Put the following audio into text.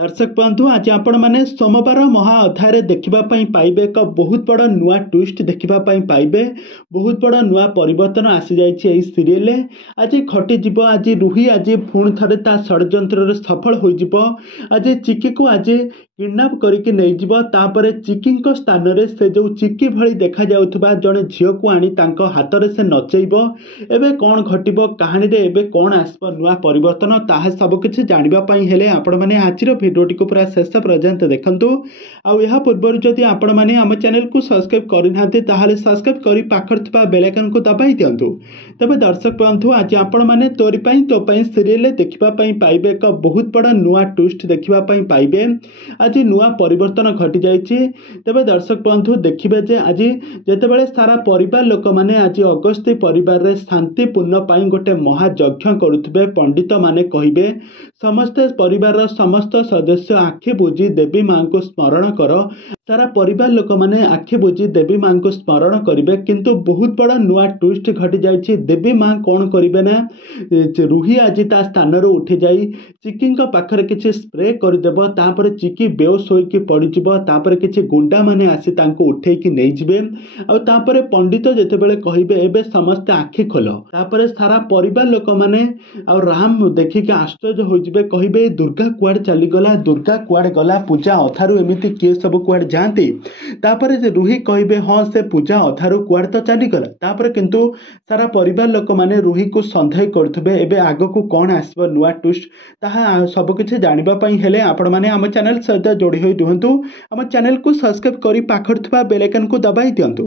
दर्शक बंधु आज आपण मैंने सोमवार महा अध्याय देखा पाइबे एक बहुत बड़ नुआ ट्विस्ट देखा पाइबे। बहुत बड़ नुआ परिवर्तन आसी जाइए सीरियल। आज खटिज आज रुही आज पुणी थे षड्यंत्र सफल हो। आज चिकी को आज किडनाप करके नहीं तापर चिकी स्थान में से जो चिकी भली देखा जाउथबा जड़े झील को आनी हाथ में से नचेब। एबे कौन घटब कहानी रे एबे कौन आसब नुआ परिवर्तन ताहा सबकिछि जानिबापई हेले आपण माने आजिर भिडियोटी को पूरा शेष पर्यंत देखंतु। आउ यहा पूर्व जदि आपण माने आम चैनल को सब्सक्राइब करिनाते ताहाले सब्सक्राइब करी पाखर थिबा बेल आइकन को दबाई दियंतु। तबे दर्शक बंधु आज आपण माने तोरी पई तो पई सीरियल देखिबा पई पाइबे एक बहुत बड़ नुआ ट्विस्ट देखिबा पई पाइबे। आज नुआ परिवर्तन घटी जाइछि। तबे दर्शक बंधु देखिबे जे आज जेतेबेले सारा परिवार लोक माने आज अगस्ती परिवार रे शांतिपूर्ण पाई गोटे महायज्ञ करुथिबे। पंडित माने कहिबे समस्त परिवार समस्त सदस्य आखि बुझी देवी मां को स्मरण कर। सारा परिवार लोक माने आखि बुझी देवी मां को स्मरण करिवे। किंतु बहुत बड़ा नुआ ट्विस्ट घटी जाइछि। देवी मां कौन करिवे ना रुही आज ता स्थान रो उठी जाई चिकी पाखरे किछि स्प्रे करदेव। तापर चिकी बेहोश होइकी पड़िजिव। तापर किछि गुंडा माने आसी तांको उठेइकी नै जिवे। आ तापर पंडित जेतेबेले कहिबे एबे समस्त आखि खोलो। तापर सारा परिवार लोक माने आ राम देखिके आश्चर्य होइजिबे। कहिबे दुर्गा कुआड चली गला दुर्गा कुआड गला पूजा अथारु एमिति किए सब कुआड जाती। तापर जे रुही कहिबे हां से पूजा अथारु कुआड तो चली गला। तापर किंतु सारा परिवार लोक माने रुही को संदेह करथबे एबे आगो को कोन आसबो नुआ ट्विस्ट ताहा सब किछि जानिबा पई हेले आपण माने हम चैनल सहित जोड़ी होई रुहंतु। हम चैनल को सब्सक्राइब करी पाखर थिबा बेल आइकन को दबाई दियंतु।